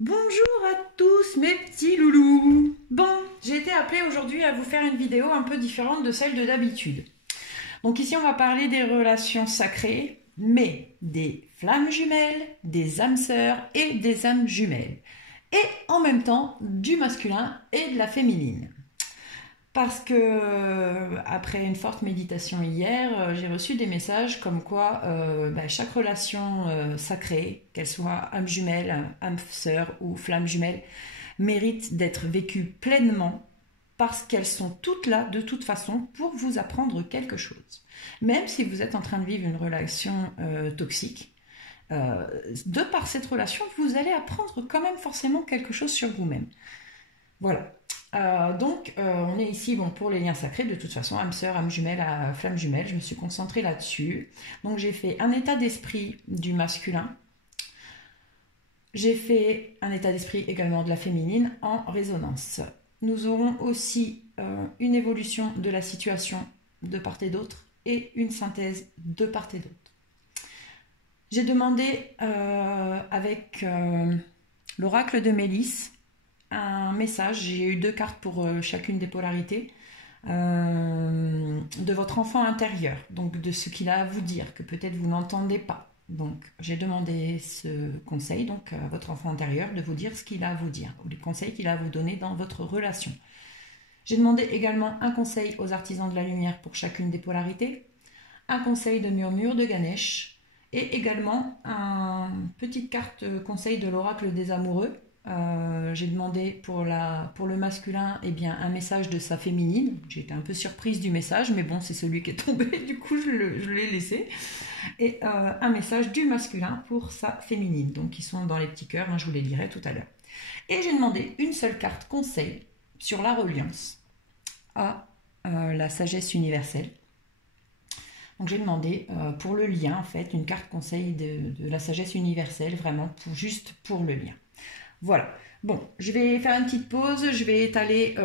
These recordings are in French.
Bonjour à tous mes petits loulous. Bon, j'ai été appelée aujourd'hui à vous faire une vidéo un peu différente de celle de d'habitude. Donc ici on va parler des relations sacrées, mais des flammes jumelles, des âmes sœurs et des âmes jumelles. Et en même temps du masculin et de la féminine. Parce que après une forte méditation hier, j'ai reçu des messages comme quoi chaque relation sacrée, qu'elle soit âme jumelle, âme sœur ou flamme jumelle, mérite d'être vécue pleinement parce qu'elles sont toutes là de toute façon pour vous apprendre quelque chose. Même si vous êtes en train de vivre une relation toxique, de par cette relation, vous allez apprendre quand même forcément quelque chose sur vous-même. Voilà. On est ici pour les liens sacrés, de toute façon, âme sœur, âme jumelle, flamme jumelle, je me suis concentrée là-dessus. Donc j'ai fait un état d'esprit du masculin, j'ai fait un état d'esprit également de la féminine en résonance. Nous aurons aussi une évolution de la situation de part et d'autre et une synthèse de part et d'autre. J'ai demandé avec l'oracle de Mélisse un message, j'ai eu 2 cartes pour chacune des polarités, de votre enfant intérieur, donc de ce qu'il a à vous dire, que peut-être vous n'entendez pas. Donc j'ai demandé ce conseil donc à votre enfant intérieur de vous dire ce qu'il a à vous dire, ou les conseils qu'il a à vous donner dans votre relation. J'ai demandé également un conseil aux artisans de la lumière pour chacune des polarités, un conseil de murmure de Ganesh, et également une petite carte conseil de l'oracle des amoureux. J'ai demandé pour le masculin un message de sa féminine. J'ai été un peu surprise du message, mais bon, c'est celui qui est tombé, du coup je l'ai laissé. Et un message du masculin pour sa féminine. Donc ils sont dans les petits cœurs, je vous les lirai tout à l'heure. Et j'ai demandé une seule carte conseil sur la reliance à la sagesse universelle. Donc j'ai demandé pour le lien, en fait, une carte conseil de la sagesse universelle, vraiment juste pour le lien. Voilà. Bon, je vais faire une petite pause, je vais étaler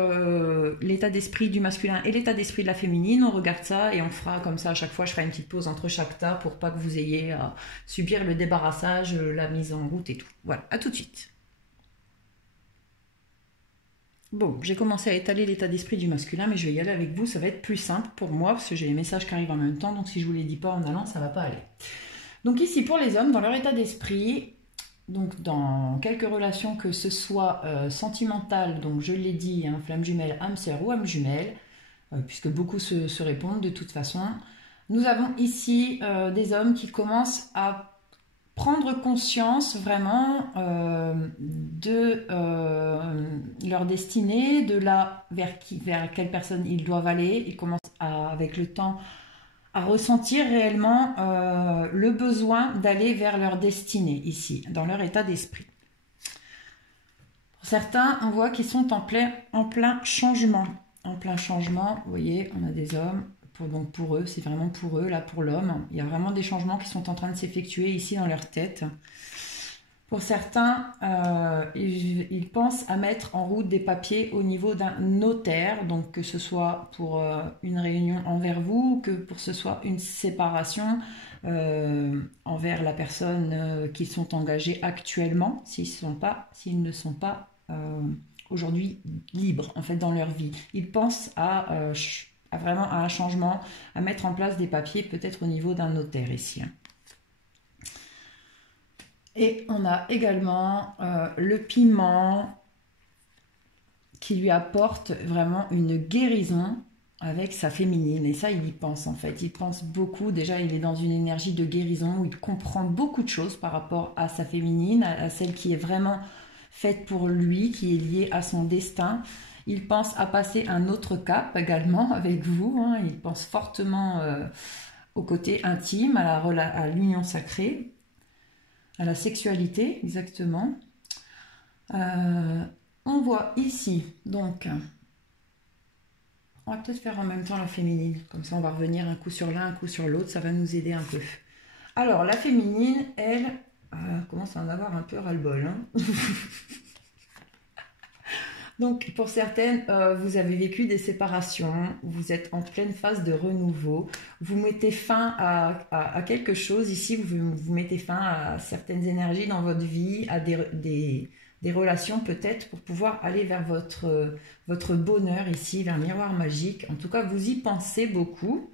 l'état d'esprit du masculin et l'état d'esprit de la féminine. On regarde ça et on fera comme ça à chaque fois, je ferai une petite pause entre chaque tas pour pas que vous ayez à subir le débarrassage, la mise en route et tout. Voilà, à tout de suite. Bon, j'ai commencé à étaler l'état d'esprit du masculin, mais je vais y aller avec vous, ça va être plus simple pour moi, parce que j'ai les messages qui arrivent en même temps, donc si je vous les dis pas en allant, ça va pas aller. Donc ici, pour les hommes, dans leur état d'esprit, donc dans quelques relations, que ce soit sentimentales, donc je l'ai dit, flamme jumelle, âme sœur ou âme jumelle, puisque beaucoup se répondent de toute façon, nous avons ici des hommes qui commencent à prendre conscience vraiment de leur destinée, de là vers quelle personne ils doivent aller. Ils commencent avec le temps à ressentir réellement le besoin d'aller vers leur destinée ici, dans leur état d'esprit. Pour certains, on voit qu'ils sont en plein changement. En plein changement, vous voyez, on a des hommes. Donc pour eux, c'est vraiment pour eux, là pour l'homme. Il y a vraiment des changements qui sont en train de s'effectuer ici dans leur tête. Pour certains, ils pensent à mettre en route des papiers au niveau d'un notaire, donc que ce soit pour une réunion envers vous, que pour ce soit une séparation envers la personne qu'ils sont engagés actuellement, s'ils ne sont pas aujourd'hui libres en fait dans leur vie. Ils pensent vraiment à un changement, à mettre en place des papiers, peut-être au niveau d'un notaire ici. Et on a également le piment qui lui apporte vraiment une guérison avec sa féminine. Et ça, il y pense en fait. Il pense beaucoup. Déjà, il est dans une énergie de guérison où il comprend beaucoup de choses par rapport à sa féminine, à celle qui est vraiment faite pour lui, qui est liée à son destin. Il pense à passer un autre cap également avec vous. Il pense fortement au côté intime, à l'union sacrée, à la sexualité, exactement. On voit ici, donc, on va peut-être faire en même temps la féminine. Comme ça, on va revenir un coup sur l'un, un coup sur l'autre. Ça va nous aider un peu. Alors, la féminine, elle, commence à en avoir un peu ras-le-bol. Donc, pour certaines, vous avez vécu des séparations, vous êtes en pleine phase de renouveau, vous mettez fin à quelque chose. Ici, vous mettez fin à certaines énergies dans votre vie, à des des relations peut-être pour pouvoir aller vers votre bonheur ici, vers le miroir magique. En tout cas, vous y pensez beaucoup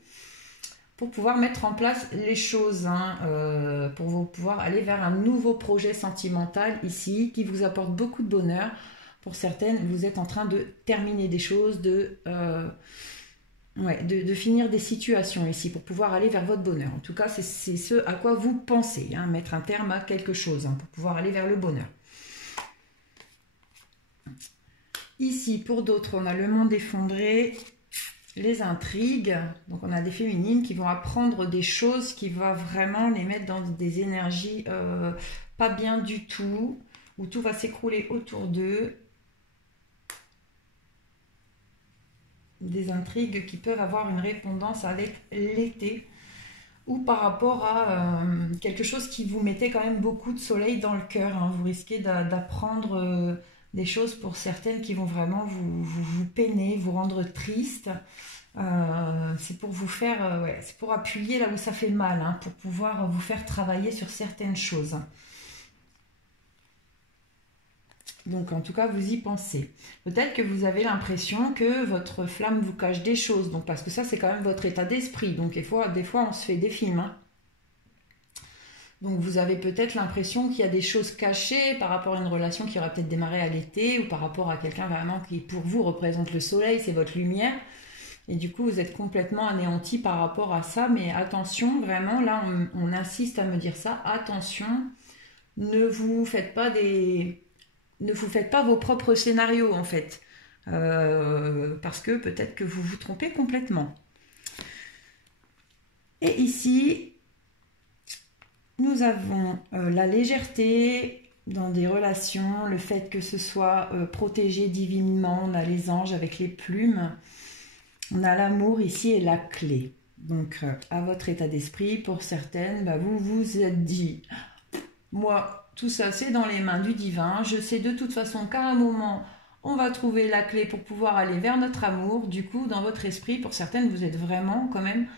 pour pouvoir mettre en place les choses, hein, pour vous pouvoir aller vers un nouveau projet sentimental ici qui vous apporte beaucoup de bonheur. Pour certaines, vous êtes en train de terminer des choses, de finir des situations ici pour pouvoir aller vers votre bonheur. En tout cas, c'est ce à quoi vous pensez, hein, mettre un terme à quelque chose, hein, pour pouvoir aller vers le bonheur. Ici, pour d'autres, on a le monde effondré, les intrigues. Donc, on a des féminines qui vont apprendre des choses qui vont vraiment les mettre dans des énergies pas bien du tout, où tout va s'écrouler autour d'eux. Des intrigues qui peuvent avoir une répondance avec l'été ou par rapport à quelque chose qui vous mettait quand même beaucoup de soleil dans le cœur, hein. Vous risquez d'apprendre des choses pour certaines qui vont vraiment vous peiner, vous rendre triste. C'est pour vous faire, c'est pour appuyer là où ça fait mal, hein, pour pouvoir vous faire travailler sur certaines choses. Donc, en tout cas, vous y pensez. Peut-être que vous avez l'impression que votre flamme vous cache des choses. Donc, parce que ça, c'est quand même votre état d'esprit. Donc, des fois, on se fait des films, hein. Donc, vous avez peut-être l'impression qu'il y a des choses cachées par rapport à une relation qui aurait peut-être démarré à l'été ou par rapport à quelqu'un vraiment qui, pour vous, représente le soleil, c'est votre lumière. Et du coup, vous êtes complètement anéanti par rapport à ça. Mais attention, vraiment, là, on insiste à me dire ça. Attention, ne vous faites pas vos propres scénarios, en fait. Parce que peut-être que vous vous trompez complètement. Et ici, nous avons la légèreté dans des relations, le fait que ce soit protégé divinement. On a les anges avec les plumes. On a l'amour ici et la clé. Donc, à votre état d'esprit, pour certaines, vous vous êtes dit, moi, tout ça, c'est dans les mains du divin. Je sais de toute façon qu'à un moment, on va trouver la clé pour pouvoir aller vers notre amour. Du coup, dans votre esprit, pour certaines, vous êtes vraiment quand même,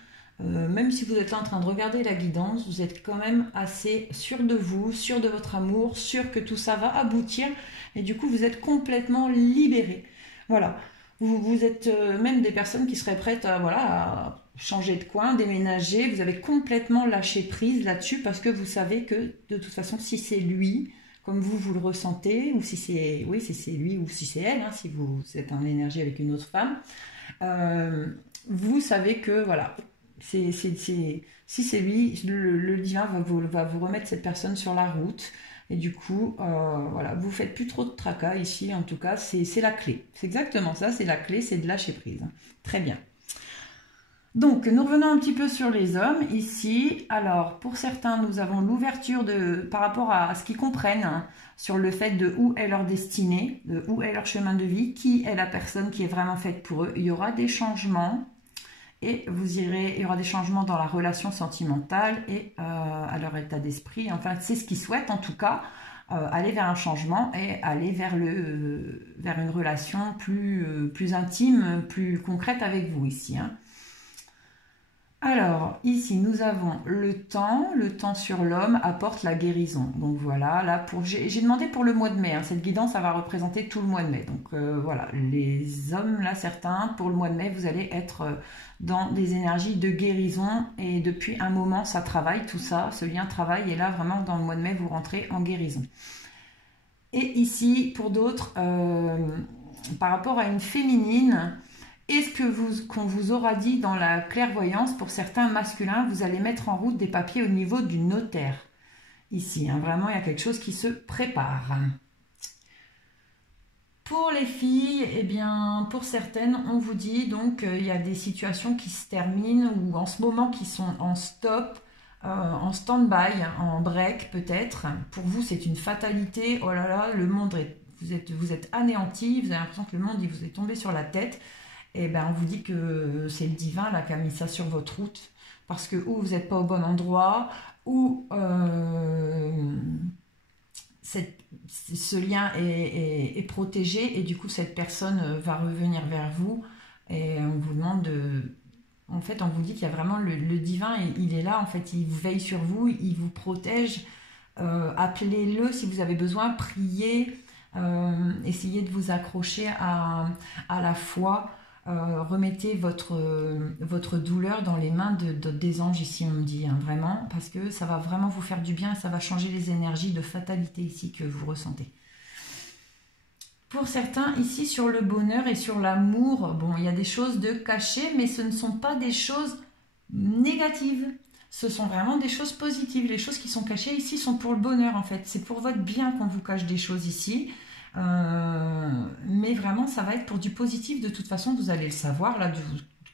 même si vous êtes là en train de regarder la guidance, vous êtes quand même assez sûr de vous, sûr de votre amour, sûr que tout ça va aboutir. Et du coup, vous êtes complètement libéré. Voilà. Vous êtes même des personnes qui seraient prêtes à changer de coin, déménager. Vous avez complètement lâché prise là-dessus parce que vous savez que de toute façon, si c'est lui, comme vous le ressentez, ou si c'est lui ou si c'est elle, hein, si vous êtes en énergie avec une autre femme, vous savez que voilà, si c'est lui, le divin va vous remettre cette personne sur la route. Et du coup, voilà, vous faites plus trop de tracas ici, en tout cas, c'est la clé. C'est exactement ça, c'est la clé, c'est de lâcher prise. Très bien. Donc, nous revenons un petit peu sur les hommes ici. Alors, pour certains, nous avons l'ouverture par rapport à ce qu'ils comprennent, hein, sur le fait de où est leur destinée, de où est leur chemin de vie, qui est la personne qui est vraiment faite pour eux. Il y aura des changements. Et il y aura des changements dans la relation sentimentale et à leur état d'esprit. Enfin, c'est ce qu'ils souhaitent en tout cas, aller vers un changement et aller vers une relation plus intime, plus concrète avec vous ici, hein. Alors, ici, nous avons le temps sur l'homme apporte la guérison. Donc voilà, là, j'ai demandé pour le mois de mai, hein, cette guidance, ça va représenter tout le mois de mai. Donc voilà, les hommes, là, certains, pour le mois de mai, vous allez être dans des énergies de guérison. Et depuis un moment, ça travaille, tout ça, ce lien travaille. Et là, vraiment, dans le mois de mai, vous rentrez en guérison. Et ici, pour d'autres, par rapport à une féminine... Est-ce qu'on vous aura dit dans la clairvoyance, pour certains masculins, vous allez mettre en route des papiers au niveau du notaire? Ici, hein, vraiment, il y a quelque chose qui se prépare. Pour les filles, eh bien, pour certaines, on vous dit donc il y a des situations qui se terminent ou en ce moment qui sont en stop, en stand-by, en break peut-être. Pour vous, c'est une fatalité. Oh là là, le monde, vous êtes anéanti, vous avez l'impression que le monde il vous est tombé sur la tête. Et ben on vous dit que c'est le divin là qui a mis ça sur votre route parce que ou vous n'êtes pas au bon endroit ou ce lien est protégé et du coup cette personne va revenir vers vous et on vous demande en fait on vous dit qu'il y a vraiment le divin, il est là en fait, il veille sur vous, il vous protège, appelez-le si vous avez besoin, priez. Essayez de vous accrocher à la foi. Remettez votre douleur dans les mains des anges ici, on me dit, hein, vraiment, parce que ça va vraiment vous faire du bien, ça va changer les énergies de fatalité ici que vous ressentez. Pour certains, ici, sur le bonheur et sur l'amour, bon, il y a des choses de cachées, mais ce ne sont pas des choses négatives. Ce sont vraiment des choses positives. Les choses qui sont cachées ici sont pour le bonheur, en fait. C'est pour votre bien qu'on vous cache des choses ici. Mais vraiment, ça va être pour du positif. De toute façon, vous allez le savoir, là, du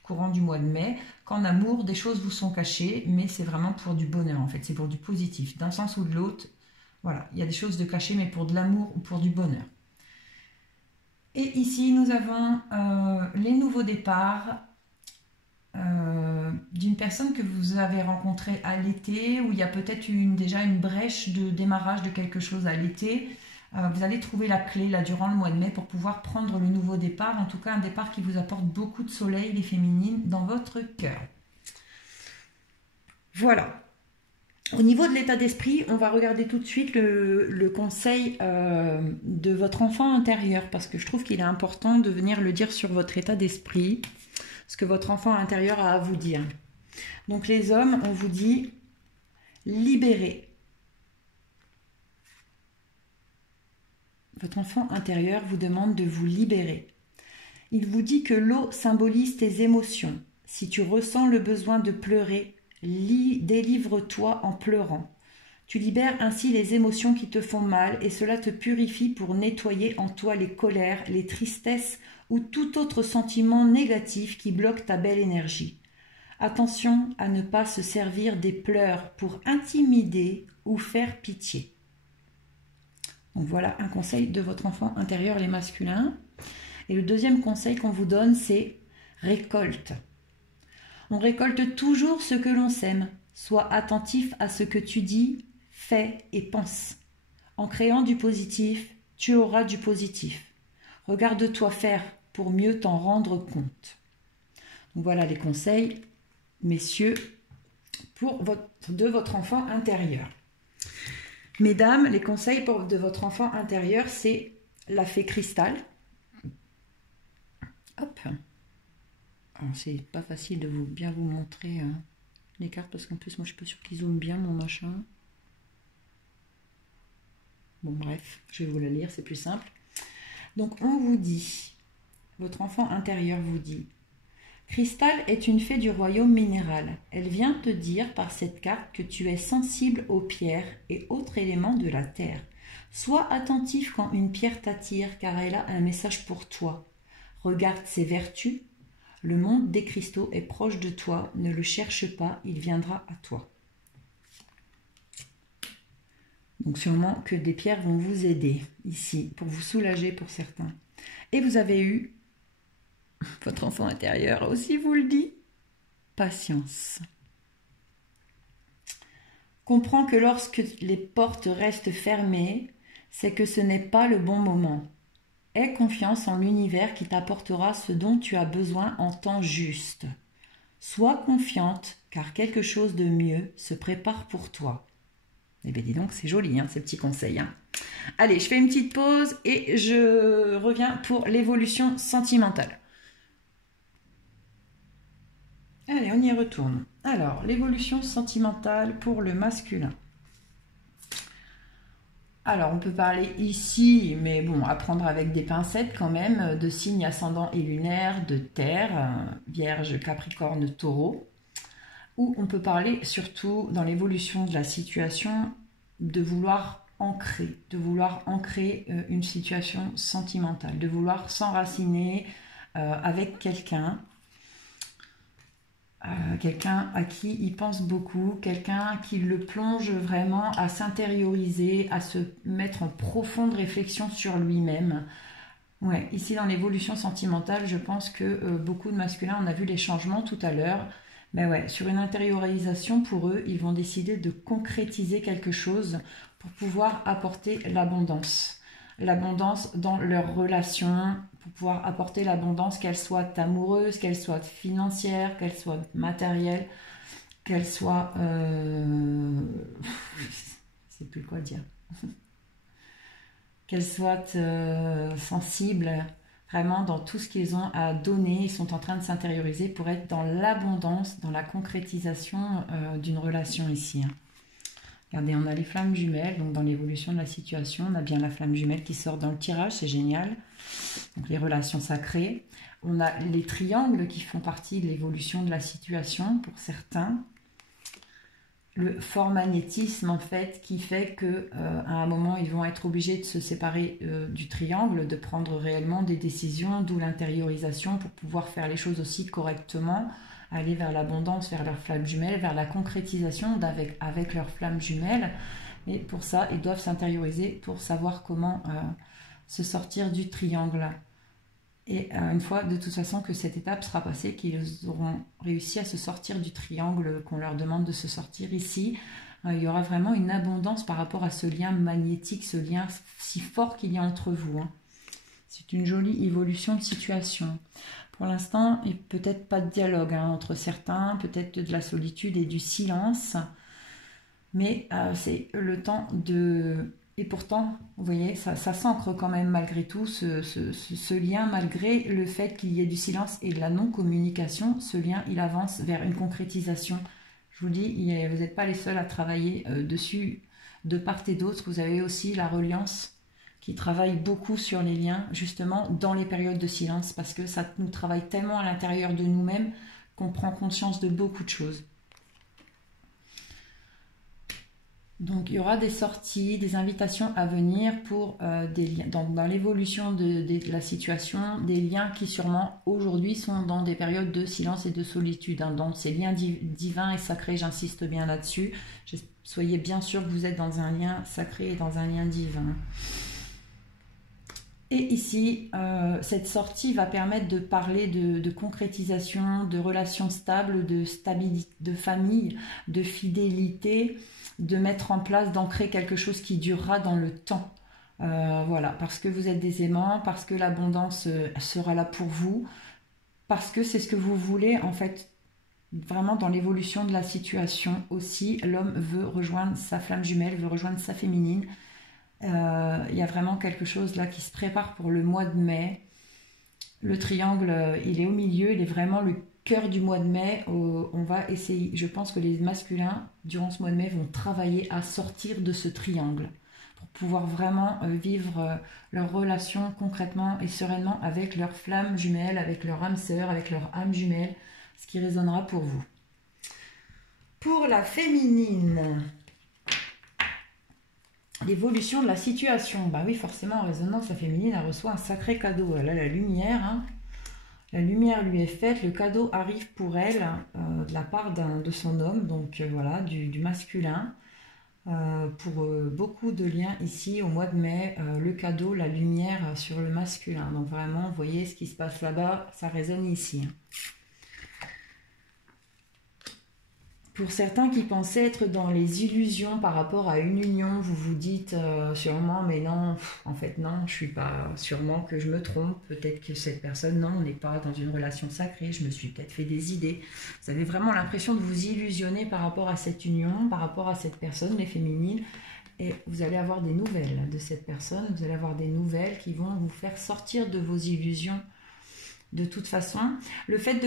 courant du mois de mai, qu'en amour, des choses vous sont cachées, mais c'est vraiment pour du bonheur, en fait. C'est pour du positif. D'un sens ou de l'autre, voilà. Il y a des choses de cachées, mais pour de l'amour ou pour du bonheur. Et ici, nous avons les nouveaux départs d'une personne que vous avez rencontrée à l'été, où il y a peut-être déjà une brèche de démarrage de quelque chose à l'été. Vous allez trouver la clé là durant le mois de mai pour pouvoir prendre le nouveau départ, en tout cas un départ qui vous apporte beaucoup de soleil, les féminines, dans votre cœur. Voilà. Au niveau de l'état d'esprit, on va regarder tout de suite le conseil de votre enfant intérieur, parce que je trouve qu'il est important de venir le dire sur votre état d'esprit, ce que votre enfant intérieur a à vous dire. Donc les hommes, on vous dit libérez. Votre enfant intérieur vous demande de vous libérer. Il vous dit que l'eau symbolise tes émotions. Si tu ressens le besoin de pleurer, délivre-toi en pleurant. Tu libères ainsi les émotions qui te font mal et cela te purifie pour nettoyer en toi les colères, les tristesses ou tout autre sentiment négatif qui bloque ta belle énergie. Attention à ne pas se servir des pleurs pour intimider ou faire pitié. Donc voilà un conseil de votre enfant intérieur, les masculins. Et le deuxième conseil qu'on vous donne, c'est récolte. On récolte toujours ce que l'on sème. Sois attentif à ce que tu dis, fais et pense. En créant du positif, tu auras du positif. Regarde-toi faire pour mieux t'en rendre compte. Donc voilà les conseils, messieurs, de votre enfant intérieur. Mesdames, les conseils de votre enfant intérieur, c'est la fée cristal. Hop. Alors, c'est pas facile de bien vous montrer les cartes, parce qu'en plus, moi, je suis pas sûre qu'ils zooment bien, mon machin. Bon, bref, je vais vous la lire, c'est plus simple. Donc, on vous dit, votre enfant intérieur vous dit, Cristal est une fée du royaume minéral. Elle vient te dire par cette carte que tu es sensible aux pierres et autres éléments de la terre. Sois attentif quand une pierre t'attire, car elle a un message pour toi. Regarde ses vertus. Le monde des cristaux est proche de toi. Ne le cherche pas, il viendra à toi. Donc sûrement que des pierres vont vous aider ici, pour vous soulager pour certains. Et vous avez eu votre enfant intérieur aussi vous le dit, patience. Comprends que lorsque les portes restent fermées, c'est que ce n'est pas le bon moment. Aie confiance en l'univers qui t'apportera ce dont tu as besoin en temps juste. Sois confiante, car quelque chose de mieux se prépare pour toi. Eh bien dis donc, c'est joli, hein, ces petits conseils. Hein. Allez, je fais une petite pause et je reviens pour l'évolution sentimentale. Allez, on y retourne. Alors, l'évolution sentimentale pour le masculin. Alors, on peut parler ici, mais bon, à prendre avec des pincettes quand même, de signes ascendants et lunaires, de terre, Vierge, Capricorne, Taureau. Ou on peut parler surtout dans l'évolution de la situation de vouloir ancrer une situation sentimentale, de vouloir s'enraciner avec quelqu'un. Quelqu'un à qui il pense beaucoup, quelqu'un qui le plonge vraiment à s'intérioriser, à se mettre en profonde réflexion sur lui-même. Ouais, ici dans l'évolution sentimentale, je pense que beaucoup de masculins, on a vu les changements tout à l'heure, mais ouais, sur une intériorisation pour eux, ils vont décider de concrétiser quelque chose pour pouvoir apporter l'abondance. L'abondance dans leurs relations, pour pouvoir apporter l'abondance, qu'elle soit amoureuse, qu'elle soit financière, qu'elle soit matérielle, qu'elle soit... je sais plus quoi dire. qu'elles soient sensibles vraiment dans tout ce qu'ils ont à donner. Ils sont en train de s'intérioriser pour être dans l'abondance, dans la concrétisation d'une relation ici. Hein. Regardez, on a les flammes jumelles, donc dans l'évolution de la situation, on a bien la flamme jumelle qui sort dans le tirage, c'est génial. Donc les relations sacrées. On a les triangles qui font partie de l'évolution de la situation pour certains. Le fort magnétisme en fait qui fait que à un moment ils vont être obligés de se séparer du triangle, de prendre réellement des décisions, d'où l'intériorisation pour pouvoir faire les choses aussi correctement, aller vers l'abondance, vers leur flamme jumelle, vers la concrétisation avec leur flamme jumelle. Et pour ça ils doivent s'intérioriser pour savoir comment se sortir du triangle. Et une fois de toute façon que cette étape sera passée, qu'ils auront réussi à se sortir du triangle qu'on leur demande de se sortir ici, il y aura vraiment une abondance par rapport à ce lien magnétique, ce lien si fort qu'il y a entre vous. Hein. C'est une jolie évolution de situation. Pour l'instant, il n'y a peut-être pas de dialogue hein, entre certains, peut-être de la solitude et du silence, mais c'est le temps de... Et pourtant, vous voyez, ça s'ancre quand même malgré tout, ce lien, malgré le fait qu'il y ait du silence et de la non-communication, ce lien, il avance vers une concrétisation. Je vous dis, vous n'êtes pas les seuls à travailler dessus de part et d'autre. Vous avez aussi la Reliance qui travaille beaucoup sur les liens, justement, dans les périodes de silence, parce que ça nous travaille tellement à l'intérieur de nous-mêmes qu'on prend conscience de beaucoup de choses. Donc, il y aura des sorties, des invitations à venir pour des liens, dans l'évolution de la situation, des liens qui sûrement aujourd'hui sont dans des périodes de silence et de solitude. Hein, donc, ces liens divins et sacrés, j'insiste bien là-dessus. Soyez bien sûr que vous êtes dans un lien sacré et dans un lien divin. Et ici, cette sortie va permettre de parler de concrétisation, de relations stables, de stabilité, de famille, de fidélité, de mettre en place, d'ancrer quelque chose qui durera dans le temps. Voilà, parce que vous êtes des aimants, parce que l'abondance sera là pour vous, parce que c'est ce que vous voulez, en fait, vraiment dans l'évolution de la situation aussi. L'homme veut rejoindre sa flamme jumelle, veut rejoindre sa féminine. Il y a vraiment quelque chose là qui se prépare pour le mois de mai. Le triangle, il est au milieu, il est vraiment le cœur du mois de mai. On va essayer, je pense que les masculins, durant ce mois de mai, vont travailler à sortir de ce triangle pour pouvoir vraiment vivre leur relation concrètement et sereinement avec leur flamme jumelle, avec leur âme sœur, avec leur âme jumelle, ce qui résonnera pour vous. Pour la féminine, l'évolution de la situation. Bah oui, forcément, en résonance, la féminine, elle reçoit un sacré cadeau. Elle a la lumière, hein. La lumière lui est faite, le cadeau arrive pour elle de la part de son homme, donc voilà, du masculin. Pour beaucoup de liens ici, au mois de mai, le cadeau, la lumière sur le masculin. Donc vraiment, vous voyez ce qui se passe là-bas, ça résonne ici. Pour certains qui pensaient être dans les illusions par rapport à une union, vous vous dites sûrement, mais non, en fait non, je suis pas, sûrement que je me trompe, peut-être que cette personne, non, on n'est pas dans une relation sacrée, je me suis peut-être fait des idées. Vous avez vraiment l'impression de vous illusionner par rapport à cette union, par rapport à cette personne, les féminines, et vous allez avoir des nouvelles de cette personne, vous allez avoir des nouvelles qui vont vous faire sortir de vos illusions. De toute façon, le fait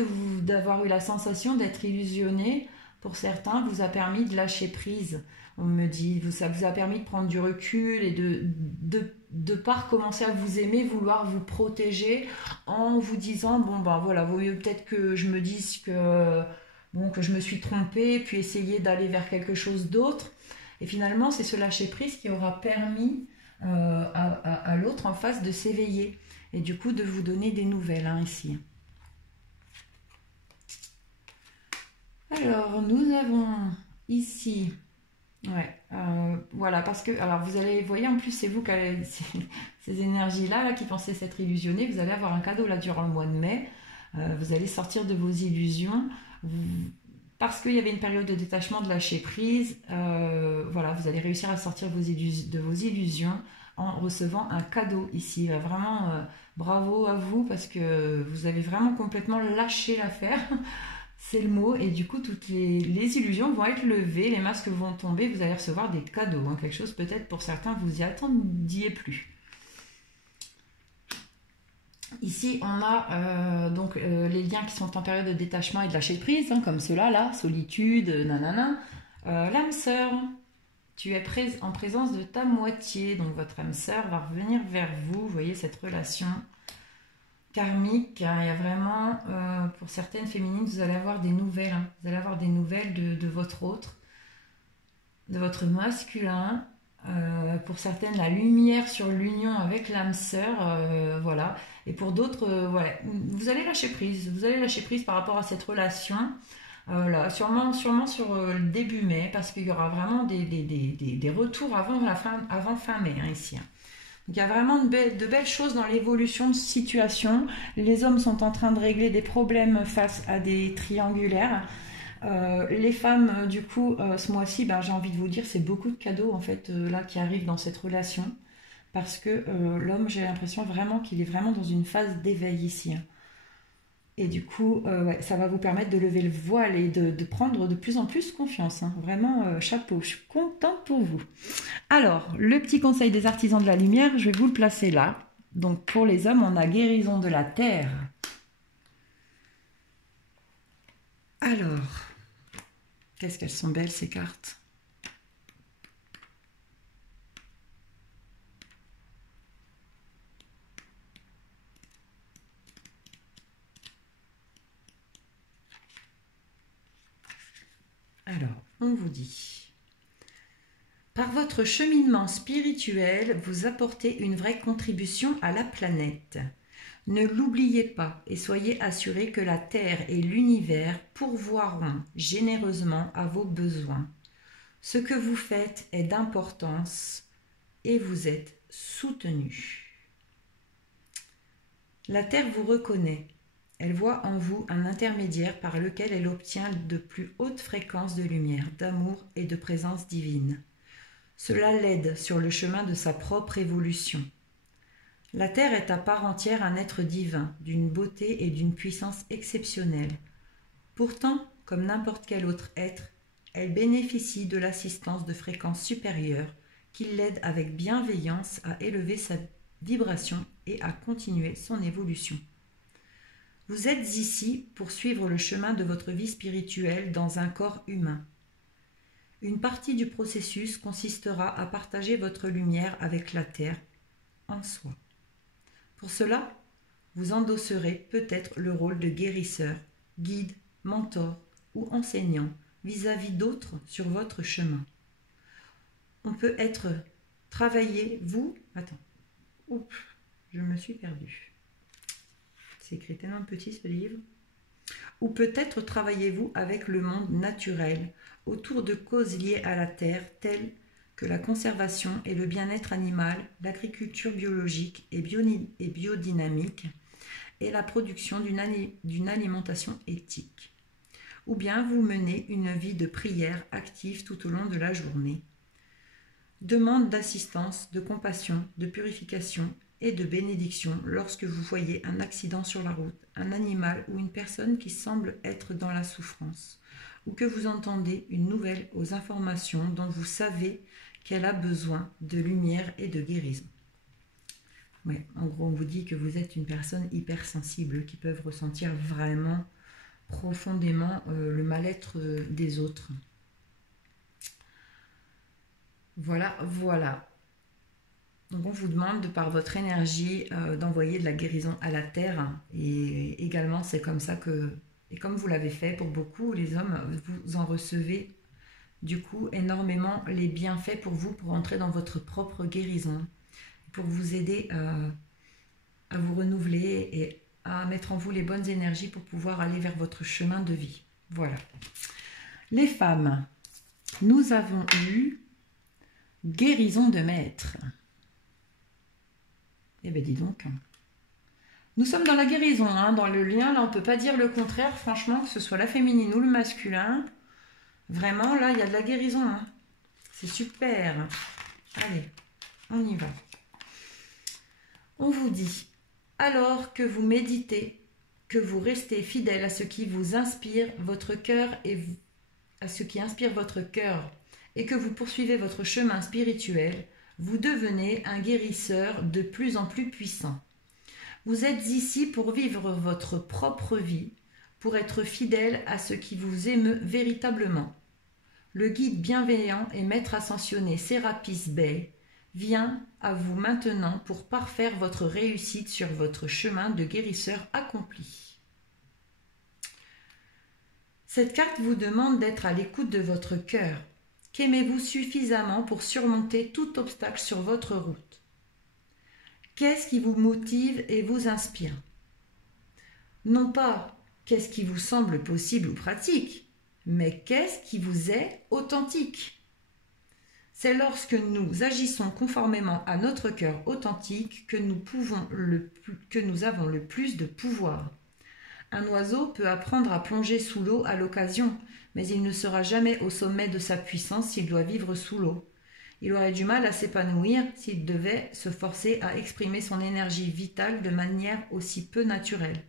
d'avoir eu la sensation d'être illusionné, pour certains, vous a permis de lâcher prise. On me dit, ça vous a permis de prendre du recul et de pas recommencer à vous aimer, vouloir vous protéger en vous disant, bon ben voilà, vaut mieux peut-être que je me dise que, bon, que je me suis trompée, puis essayer d'aller vers quelque chose d'autre. Et finalement, c'est ce lâcher prise qui aura permis à l'autre en face de s'éveiller et du coup de vous donner des nouvelles hein, ici. Alors, nous avons ici, voilà, parce que, alors vous allez, vous voyez, en plus, c'est vous qui avez ces énergies-là là, qui pensaient s'être illusionnées, vous allez avoir un cadeau là durant le mois de mai, vous allez sortir de vos illusions, parce qu'il y avait une période de détachement, de lâcher prise, voilà, vous allez réussir à sortir de vos illusions en recevant un cadeau ici, vraiment, bravo à vous, parce que vous avez vraiment complètement lâché l'affaire. C'est le mot, et du coup, toutes les illusions vont être levées, les masques vont tomber, vous allez recevoir des cadeaux, hein, quelque chose peut-être pour certains, vous y attendiez plus. Ici, on a donc les liens qui sont en période de détachement et de lâcher prise, hein, comme ceux-là, là, solitude, nanana. L'âme sœur, tu es en présence de ta moitié, donc votre âme sœur va revenir vers vous. Vous voyez cette relation karmique, hein. Il y a vraiment, pour certaines féminines, vous allez avoir des nouvelles. Hein. Vous allez avoir des nouvelles de votre autre, de votre masculin. Pour certaines, la lumière sur l'union avec l'âme sœur, voilà. Et pour d'autres, voilà, vous allez lâcher prise. Vous allez lâcher prise par rapport à cette relation. Là, sûrement sur le début mai, parce qu'il y aura vraiment des retours avant fin mai, hein, ici. Hein. Donc, il y a vraiment de belles choses dans l'évolution de situation. Les hommes sont en train de régler des problèmes face à des triangulaires. Les femmes, du coup, ce mois-ci, ben, j'ai envie de vous dire, c'est beaucoup de cadeaux en fait là qui arrivent dans cette relation, parce que l'homme, j'ai l'impression vraiment qu'il est vraiment dans une phase d'éveil ici. Hein. Et du coup, ouais, ça va vous permettre de lever le voile et de prendre de plus en plus confiance. Hein. Vraiment, chapeau, je suis contente pour vous. Alors, le petit conseil des artisans de la lumière, je vais vous le placer là. Donc, pour les hommes, on a guérison de la terre. Alors, qu'est-ce qu'elles sont belles ces cartes. Alors, on vous dit, par votre cheminement spirituel, vous apportez une vraie contribution à la planète. Ne l'oubliez pas et soyez assurés que la Terre et l'univers pourvoiront généreusement à vos besoins. Ce que vous faites est d'importance et vous êtes soutenus. La Terre vous reconnaît. Elle voit en vous un intermédiaire par lequel elle obtient de plus hautes fréquences de lumière, d'amour et de présence divine. Cela l'aide sur le chemin de sa propre évolution. La Terre est à part entière un être divin, d'une beauté et d'une puissance exceptionnelle. Pourtant, comme n'importe quel autre être, elle bénéficie de l'assistance de fréquences supérieures qui l'aident avec bienveillance à élever sa vibration et à continuer son évolution. Vous êtes ici pour suivre le chemin de votre vie spirituelle dans un corps humain. Une partie du processus consistera à partager votre lumière avec la Terre en soi. Pour cela, vous endosserez peut-être le rôle de guérisseur, guide, mentor ou enseignant vis-à-vis d'autres sur votre chemin. On peut être travaillé, vous... Attends. Oups, je me suis perdue. C'est écrit tellement petit ce livre. Ou peut-être travaillez-vous avec le monde naturel, autour de causes liées à la terre, telles que la conservation et le bien-être animal, l'agriculture biologique et biodynamique, et la production d'une alimentation éthique. Ou bien vous menez une vie de prière active tout au long de la journée. Demande d'assistance, de compassion, de purification et de bénédiction lorsque vous voyez un accident sur la route, un animal ou une personne qui semble être dans la souffrance, ou que vous entendez une nouvelle aux informations dont vous savez qu'elle a besoin de lumière et de guérison. Ouais, en gros, on vous dit que vous êtes une personne hypersensible qui peut ressentir vraiment profondément le mal-être des autres. Voilà, voilà. Donc on vous demande de par votre énergie d'envoyer de la guérison à la terre, et également c'est comme ça que, et comme vous l'avez fait pour beaucoup les hommes, vous en recevez du coup énormément les bienfaits pour vous, pour entrer dans votre propre guérison, pour vous aider à vous renouveler et à mettre en vous les bonnes énergies pour pouvoir aller vers votre chemin de vie. Voilà. Les femmes, nous avons eu guérison de maître. Eh bien, dis donc. Nous sommes dans la guérison, hein, dans le lien. Là, on ne peut pas dire le contraire, franchement, que ce soit la féminine ou le masculin. Vraiment, là, il y a de la guérison. Hein. C'est super. Allez, on y va. On vous dit, alors que vous méditez, que vous restez fidèle à ce qui vous inspire votre cœur et à ce qui inspire votre cœur, et que vous poursuivez votre chemin spirituel, vous devenez un guérisseur de plus en plus puissant. Vous êtes ici pour vivre votre propre vie, pour être fidèle à ce qui vous émeut véritablement. Le guide bienveillant et maître ascensionné Sérapis Bey vient à vous maintenant pour parfaire votre réussite sur votre chemin de guérisseur accompli. Cette carte vous demande d'être à l'écoute de votre cœur. Qu'aimez-vous suffisamment pour surmonter tout obstacle sur votre route? Qu'est-ce qui vous motive et vous inspire? Non pas qu'est-ce qui vous semble possible ou pratique, mais qu'est-ce qui vous est authentique? C'est lorsque nous agissons conformément à notre cœur authentique que nous avons le plus de pouvoir. Un oiseau peut apprendre à plonger sous l'eau à l'occasion, mais il ne sera jamais au sommet de sa puissance s'il doit vivre sous l'eau. Il aurait du mal à s'épanouir s'il devait se forcer à exprimer son énergie vitale de manière aussi peu naturelle.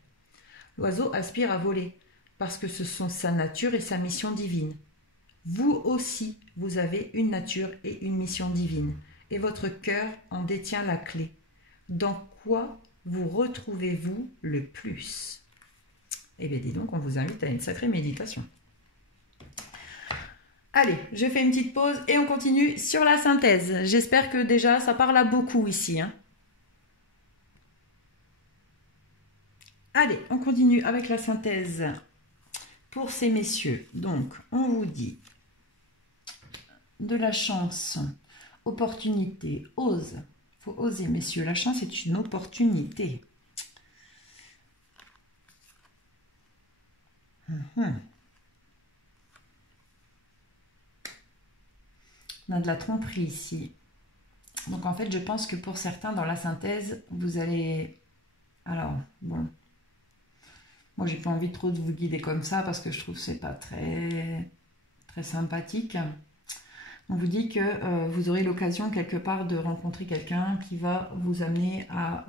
L'oiseau aspire à voler, parce que ce sont sa nature et sa mission divine. Vous aussi, vous avez une nature et une mission divine, et votre cœur en détient la clé. Dans quoi vous retrouvez-vous le plus? Eh bien, dis donc, on vous invite à une sacrée méditation. Allez, je fais une petite pause et on continue sur la synthèse. J'espère que déjà, ça parle à beaucoup ici. Allez, on continue avec la synthèse pour ces messieurs. Donc, on vous dit de la chance, opportunité, ose. Il faut oser, messieurs. La chance est une opportunité. On a de la tromperie ici. Donc en fait, je pense que pour certains, dans la synthèse, vous allez... Alors, bon. Moi, j'ai pas envie trop de vous guider comme ça parce que je trouve que c'est pas très sympathique. On vous dit que vous aurez l'occasion quelque part de rencontrer quelqu'un qui va vous amener à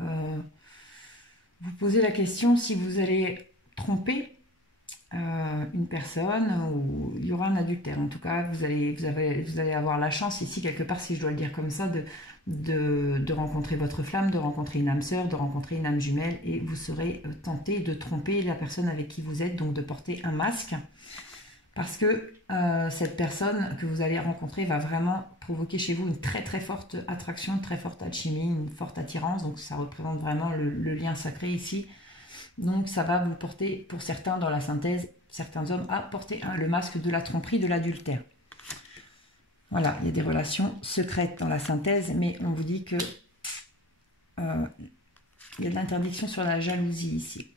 vous poser la question si vous allez tromper une personne ou il y aura un adultère. En tout cas, vous allez avoir la chance ici, quelque part, si je dois le dire comme ça, de rencontrer votre flamme, de rencontrer une âme sœur, de rencontrer une âme jumelle, et vous serez tenté de tromper la personne avec qui vous êtes, donc de porter un masque, parce que cette personne que vous allez rencontrer va vraiment provoquer chez vous une très très forte attraction, une très forte alchimie, une forte attirance, donc ça représente vraiment le lien sacré ici. Donc ça va vous porter, pour certains dans la synthèse, certains hommes, à porter le masque de la tromperie, de l'adultère. Voilà, il y a des relations secrètes dans la synthèse, mais on vous dit que il y a de l'interdiction sur la jalousie ici.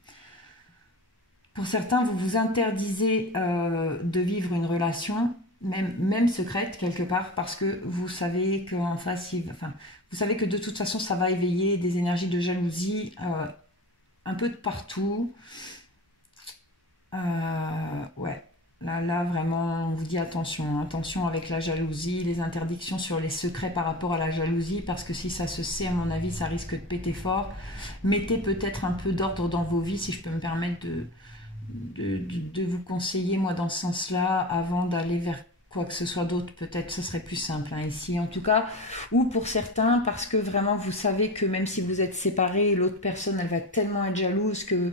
Pour certains, vous vous interdisez de vivre une relation, même secrète quelque part, parce que vous savez qu'en face, vous savez que de toute façon, ça va éveiller des énergies de jalousie un peu de partout. Ouais, là vraiment, on vous dit attention, attention avec la jalousie, les interdictions sur les secrets par rapport à la jalousie, parce que si ça se sait, à mon avis, ça risque de péter fort. Mettez peut-être un peu d'ordre dans vos vies, si je peux me permettre de vous conseiller, moi, dans ce sens-là, avant d'aller vers quoi que ce soit d'autre, peut-être ce serait plus simple ici en tout cas, ou pour certains parce que vraiment vous savez que même si vous êtes séparés, l'autre personne elle va tellement être jalouse que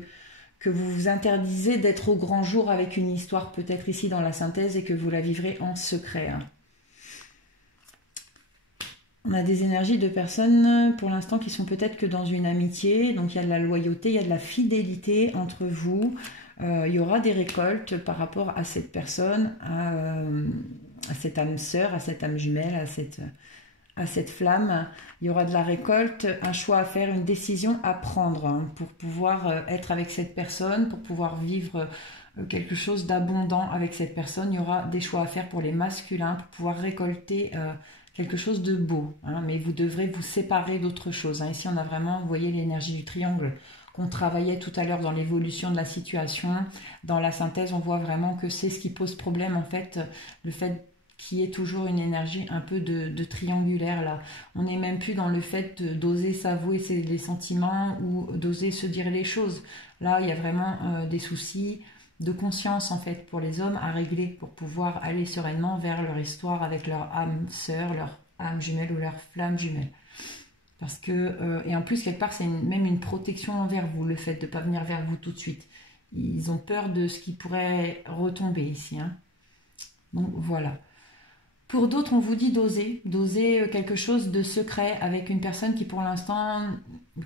vous vous interdisez d'être au grand jour avec une histoire peut-être ici dans la synthèse et que vous la vivrez en secret. On a des énergies de personnes pour l'instant qui sont peut-être que dans une amitié, donc il y a de la loyauté, il y a de la fidélité entre vous. Il y aura des récoltes par rapport à cette personne, à cette âme sœur, à cette âme jumelle, à cette flamme. Il y aura de la récolte, un choix à faire, une décision à prendre pour pouvoir être avec cette personne, pour pouvoir vivre quelque chose d'abondant avec cette personne. Il y aura des choix à faire pour les masculins, pour pouvoir récolter quelque chose de beau. Mais vous devrez vous séparer d'autre chose. Ici, on a vraiment, vous voyez l'énergie du triangle qu'on travaillait tout à l'heure dans l'évolution de la situation. Dans la synthèse, on voit vraiment que c'est ce qui pose problème, en fait, le fait qu'il y ait toujours une énergie un peu de triangulaire, là. On n'est même plus dans le fait d'oser s'avouer les sentiments ou d'oser se dire les choses. Là, il y a vraiment des soucis de conscience, en fait, pour les hommes à régler, pour pouvoir aller sereinement vers leur histoire avec leur âme sœur, leur âme jumelle ou leur flamme jumelle. Parce que, et en plus, quelque part, c'est même une protection envers vous, le fait de ne pas venir vers vous tout de suite. Ils ont peur de ce qui pourrait retomber ici. Hein. Donc voilà. Pour d'autres, on vous dit d'oser quelque chose de secret avec une personne qui pour l'instant,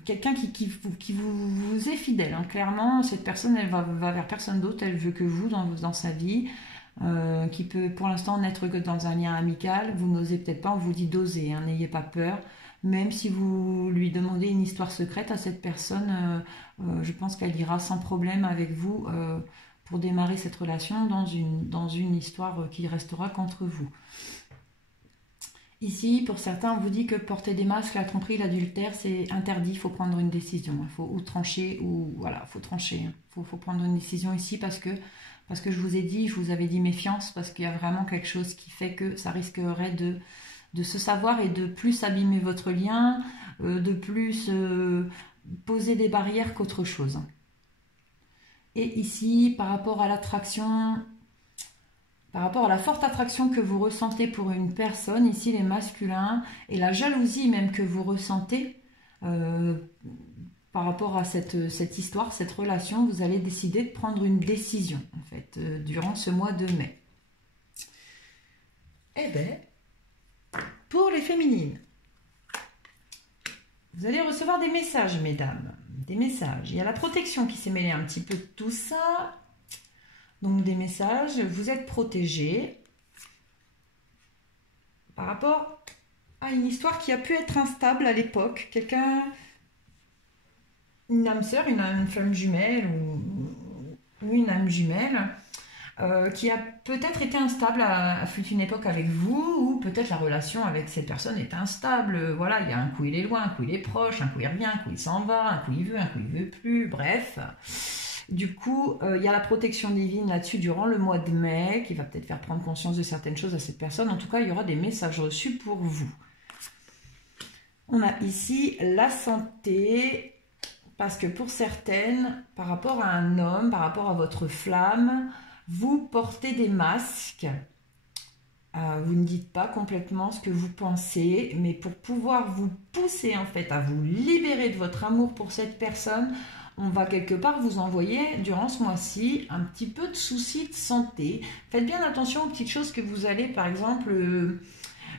quelqu'un qui vous est fidèle. Hein. Clairement, cette personne, elle va vers personne d'autre, elle veut que vous dans sa vie, qui peut pour l'instant n'être que dans un lien amical. Vous n'osez peut-être pas, on vous dit d'oser, hein, n'ayez pas peur. Même si vous lui demandez une histoire secrète à cette personne, je pense qu'elle ira sans problème avec vous pour démarrer cette relation dans une histoire qui restera qu'entre vous. Ici, pour certains, on vous dit que porter des masques, la tromperie, l'adultère, c'est interdit, il faut prendre une décision. Il faut ou trancher, ou voilà, il faut trancher. Il faut prendre une décision ici parce que je vous ai dit, je vous avais dit méfiance, parce qu'il y a vraiment quelque chose qui fait que ça risquerait de se savoir et de plus abîmer votre lien, de plus poser des barrières qu'autre chose. Et ici, par rapport à l'attraction, par rapport à la forte attraction que vous ressentez pour une personne, ici les masculins, et la jalousie même que vous ressentez par rapport à cette histoire, cette relation, vous allez décider de prendre une décision, en fait, durant ce mois de mai. Eh bien, pour les féminines, vous allez recevoir des messages, mesdames, des messages. Il y a la protection qui s'est mêlée un petit peu de tout ça. Donc des messages, vous êtes protégés par rapport à une histoire qui a pu être instable à l'époque. Quelqu'un, une âme sœur, une flamme jumelle ou une âme jumelle qui a peut-être été instable à fut une époque avec vous, ou peut-être la relation avec cette personne est instable. Voilà, il y a un coup il est loin, un coup il est proche, un coup il revient, un coup il s'en va, un coup il veut, un coup il veut plus, bref. Du coup, il y a la protection divine là-dessus durant le mois de mai, qui va peut-être faire prendre conscience de certaines choses à cette personne. En tout cas, il y aura des messages reçus pour vous. On a ici la santé, parce que pour certaines, par rapport à un homme, par rapport à votre flamme, vous portez des masques. Vous ne dites pas complètement ce que vous pensez, mais pour pouvoir vous pousser en fait à vous libérer de votre amour pour cette personne, on va quelque part vous envoyer durant ce mois-ci un petit peu de soucis de santé. Faites bien attention aux petites choses que vous allez par exemple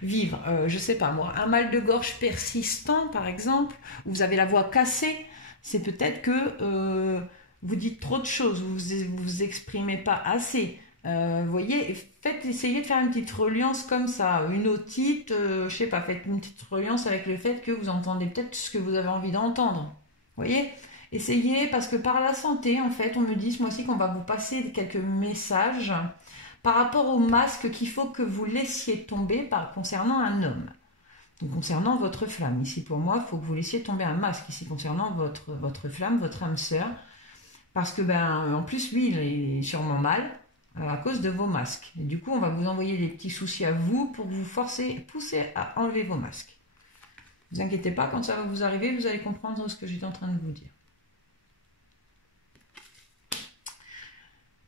vivre. Je sais pas moi, un mal de gorge persistant par exemple, où vous avez la voix cassée, c'est peut-être que vous dites trop de choses, vous exprimez pas assez. Voyez, essayez de faire une petite reliance comme ça, une otite, je sais pas, faites une petite reliance avec le fait que vous entendez peut-être ce que vous avez envie d'entendre. Voyez, essayez, parce que par la santé, en fait, on me dit ce mois-ci qu'on va vous passer quelques messages par rapport au masque qu'il faut que vous laissiez tomber concernant un homme. Donc, concernant votre flamme, ici pour moi, il faut que vous laissiez tomber un masque ici concernant votre flamme, votre âme sœur, parce que en plus lui il est sûrement mal à cause de vos masques. Et du coup, on va vous envoyer des petits soucis à vous pour vous pousser à enlever vos masques. Ne vous inquiétez pas, quand ça va vous arriver, vous allez comprendre ce que j'étais en train de vous dire.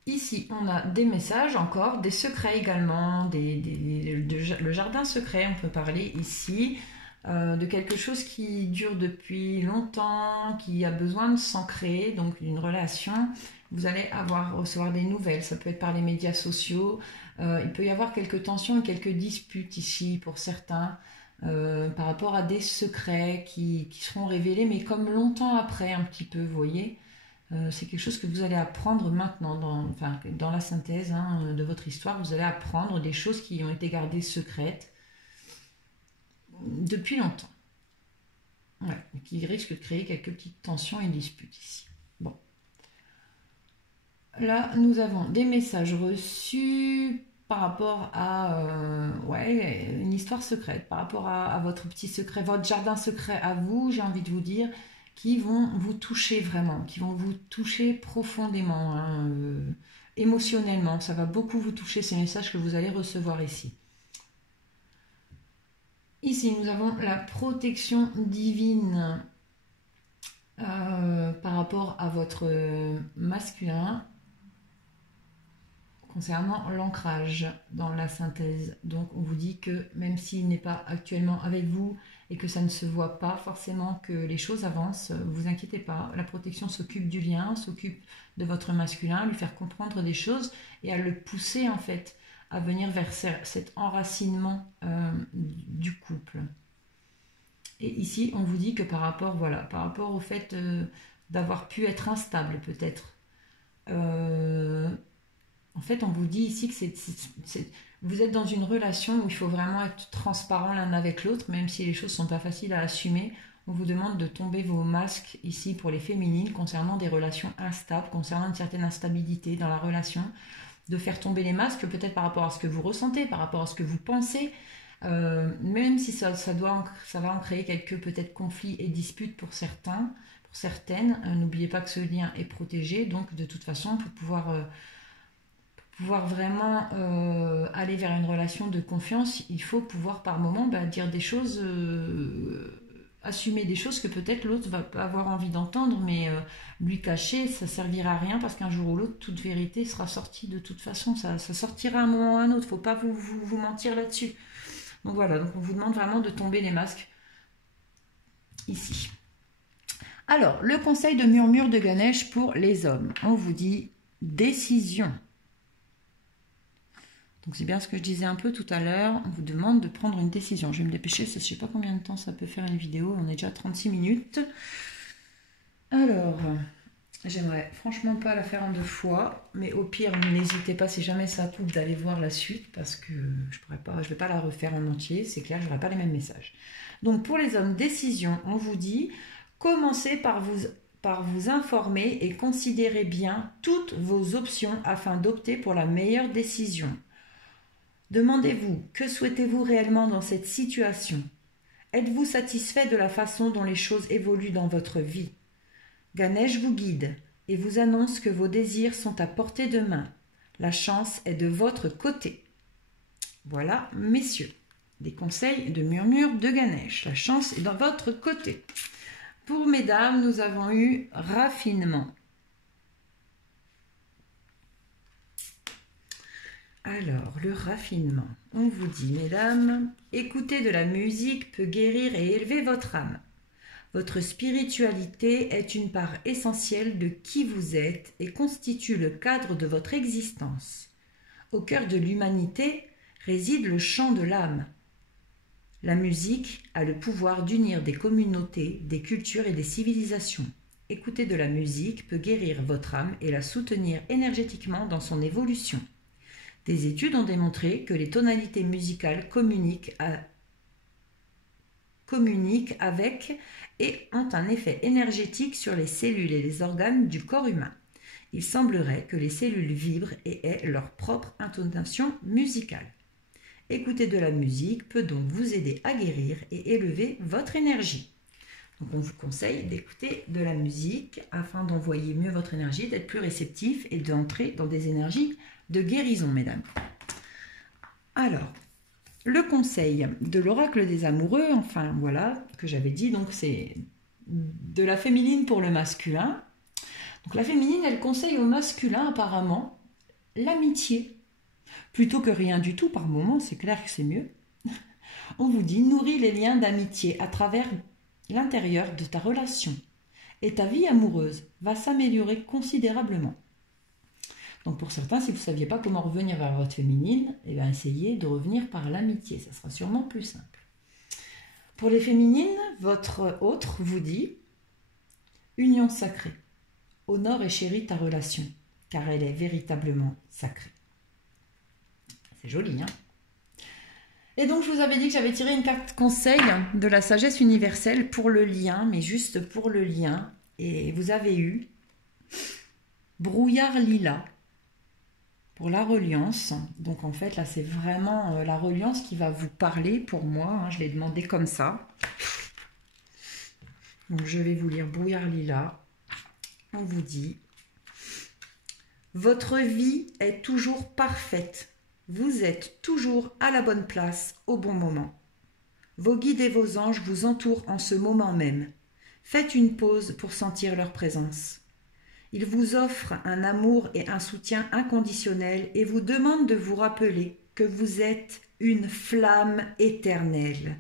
Ici, on a des messages encore, des secrets également, le jardin secret, on peut parler ici, de quelque chose qui dure depuis longtemps, qui a besoin de s'ancrer, donc une relation. Vous allez recevoir des nouvelles, ça peut être par les médias sociaux. Il peut y avoir quelques tensions et quelques disputes ici pour certains, par rapport à des secrets qui seront révélés, mais comme longtemps après un petit peu, vous voyez. C'est quelque chose que vous allez apprendre maintenant, dans la synthèse de votre histoire, vous allez apprendre des choses qui ont été gardées secrètes depuis longtemps. Ouais, qui risquent de créer quelques petites tensions et disputes ici. Bon. Là, nous avons des messages reçus par rapport à une histoire secrète, par rapport à votre petit secret, votre jardin secret à vous, j'ai envie de vous dire, qui vont vous toucher vraiment, qui vont vous toucher profondément, émotionnellement. Ça va beaucoup vous toucher, ces messages que vous allez recevoir ici. Ici, nous avons la protection divine par rapport à votre masculin, concernant l'ancrage dans la synthèse. Donc, on vous dit que même s'il n'est pas actuellement avec vous, et que ça ne se voit pas forcément que les choses avancent, vous inquiétez pas. La protection s'occupe du lien, s'occupe de votre masculin, lui faire comprendre des choses et à le pousser en fait à venir vers cet enracinement du couple. Et ici, on vous dit que par rapport, voilà, par rapport au fait d'avoir pu être instable peut-être, en fait, on vous dit ici que vous êtes dans une relation où il faut vraiment être transparent l'un avec l'autre, même si les choses ne sont pas faciles à assumer. On vous demande de tomber vos masques ici pour les féminines concernant des relations instables, concernant une certaine instabilité dans la relation, de faire tomber les masques peut-être par rapport à ce que vous ressentez, par rapport à ce que vous pensez, même si ça va en créer quelques peut-être conflits et disputes pour certains, pour certaines. N'oubliez pas que ce lien est protégé, donc de toute façon pour pouvoir vraiment aller vers une relation de confiance, il faut pouvoir par moment dire des choses, assumer des choses que peut-être l'autre va pas avoir envie d'entendre, mais lui cacher, ça servira à rien parce qu'un jour ou l'autre, toute vérité sera sortie de toute façon, ça sortira à un moment ou à un autre, il ne faut pas vous mentir là-dessus. Donc voilà, donc on vous demande vraiment de tomber les masques ici. Alors, le conseil de murmure de Ganesh pour les hommes, on vous dit décision. Donc c'est bien ce que je disais un peu tout à l'heure, on vous demande de prendre une décision. Je vais me dépêcher, je ne sais pas combien de temps ça peut faire une vidéo, on est déjà à 36 minutes. Alors, j'aimerais franchement pas la faire en 2 fois, mais au pire, n'hésitez pas, si jamais ça coupe, d'aller voir la suite, parce que je ne vais pas la refaire en entier, c'est clair, je n'aurai pas les mêmes messages. Donc pour les hommes, décision, on vous dit, commencez par vous informer et considérez bien toutes vos options afin d'opter pour la meilleure décision. Demandez-vous, que souhaitez-vous réellement dans cette situation? Êtes-vous satisfait de la façon dont les choses évoluent dans votre vie? Ganesh vous guide et vous annonce que vos désirs sont à portée de main. La chance est de votre côté. Voilà, messieurs, des conseils de murmure de Ganesh. La chance est dans votre côté. Pour mesdames, nous avons eu raffinement. Alors, le raffinement. On vous dit, mesdames, écouter de la musique peut guérir et élever votre âme. Votre spiritualité est une part essentielle de qui vous êtes et constitue le cadre de votre existence. Au cœur de l'humanité réside le chant de l'âme. La musique a le pouvoir d'unir des communautés, des cultures et des civilisations. Écouter de la musique peut guérir votre âme et la soutenir énergétiquement dans son évolution. Des études ont démontré que les tonalités musicales communiquent avec et ont un effet énergétique sur les cellules et les organes du corps humain. Il semblerait que les cellules vibrent et aient leur propre intonation musicale. Écouter de la musique peut donc vous aider à guérir et élever votre énergie. Donc on vous conseille d'écouter de la musique afin d'envoyer mieux votre énergie, d'être plus réceptif et d'entrer dans des énergies de guérison, mesdames. Alors, le conseil de l'oracle des amoureux, enfin voilà, que j'avais dit, donc c'est de la féminine pour le masculin. Donc la féminine, elle conseille au masculin apparemment l'amitié. Plutôt que rien du tout par moment, c'est clair que c'est mieux. On vous dit, nourris les liens d'amitié à travers l'intérieur de ta relation. Et ta vie amoureuse va s'améliorer considérablement. Donc pour certains, si vous ne saviez pas comment revenir vers votre féminine, eh bien essayez de revenir par l'amitié, ça sera sûrement plus simple. Pour les féminines, votre autre vous dit « Union sacrée, honore et chéris ta relation, car elle est véritablement sacrée. » C'est joli, hein? Et donc je vous avais dit que j'avais tiré une carte conseil de la sagesse universelle pour le lien, mais juste pour le lien. Et vous avez eu brouillard lilas pour la reliance. Donc en fait là c'est vraiment la reliance qui va vous parler pour moi, hein. Je l'ai demandé comme ça. Donc je vais vous lire brouillard lilas. On vous dit: votre vie est toujours parfaite. Vous êtes toujours à la bonne place au bon moment. Vos guides et vos anges vous entourent en ce moment même. Faites une pause pour sentir leur présence. Ils vous offrent un amour et un soutien inconditionnel et vous demandent de vous rappeler que vous êtes une flamme éternelle.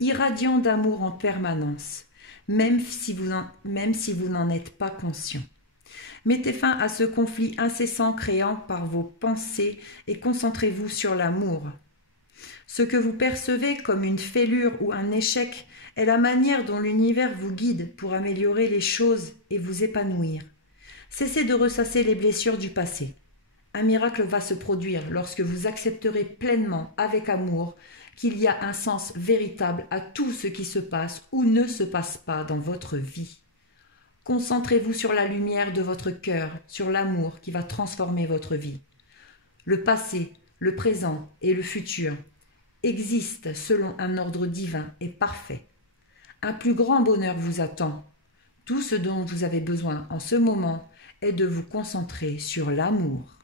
irradiant d'amour en permanence, même si vous n'en êtes pas conscient. Mettez fin à ce conflit incessant créant par vos pensées et concentrez-vous sur l'amour. Ce que vous percevez comme une fêlure ou un échec est la manière dont l'univers vous guide pour améliorer les choses et vous épanouir. Cessez de ressasser les blessures du passé. Un miracle va se produire lorsque vous accepterez pleinement, avec amour, qu'il y a un sens véritable à tout ce qui se passe ou ne se passe pas dans votre vie. Concentrez-vous sur la lumière de votre cœur, sur l'amour qui va transformer votre vie. Le passé, le présent et le futur existent selon un ordre divin et parfait. Un plus grand bonheur vous attend. Tout ce dont vous avez besoin en ce moment est de vous concentrer sur l'amour.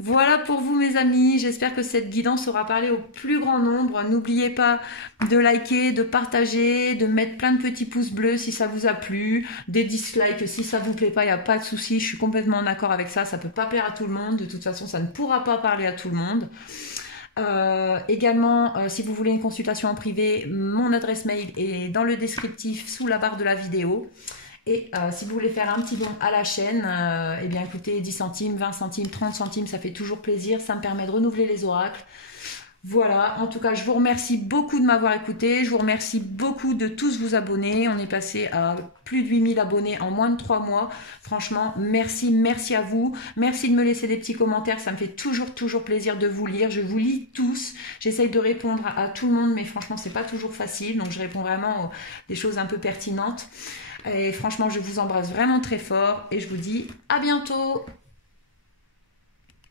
Voilà pour vous mes amis, j'espère que cette guidance aura parlé au plus grand nombre. N'oubliez pas de liker, de partager, de mettre plein de petits pouces bleus si ça vous a plu, des dislikes si ça vous plaît pas, il n'y a pas de souci, je suis complètement d'accord avec ça, ça peut pas plaire à tout le monde, de toute façon ça ne pourra pas parler à tout le monde. Également, si vous voulez une consultation en privé, mon adresse mail est dans le descriptif sous la barre de la vidéo. Et si vous voulez faire un petit don à la chaîne, eh bien écoutez, 10 centimes, 20 centimes, 30 centimes, ça fait toujours plaisir, ça me permet de renouveler les oracles. Voilà, en tout cas, je vous remercie beaucoup de m'avoir écouté, je vous remercie beaucoup de tous vous abonner. On est passé à plus de 8000 abonnés en moins de 3 mois. Franchement, merci à vous. Merci de me laisser des petits commentaires, ça me fait toujours plaisir de vous lire. Je vous lis tous, j'essaye de répondre à tout le monde, mais franchement, c'est pas toujours facile. Donc, je réponds vraiment aux des choses un peu pertinentes. Et franchement, je vous embrasse vraiment très fort et je vous dis à bientôt.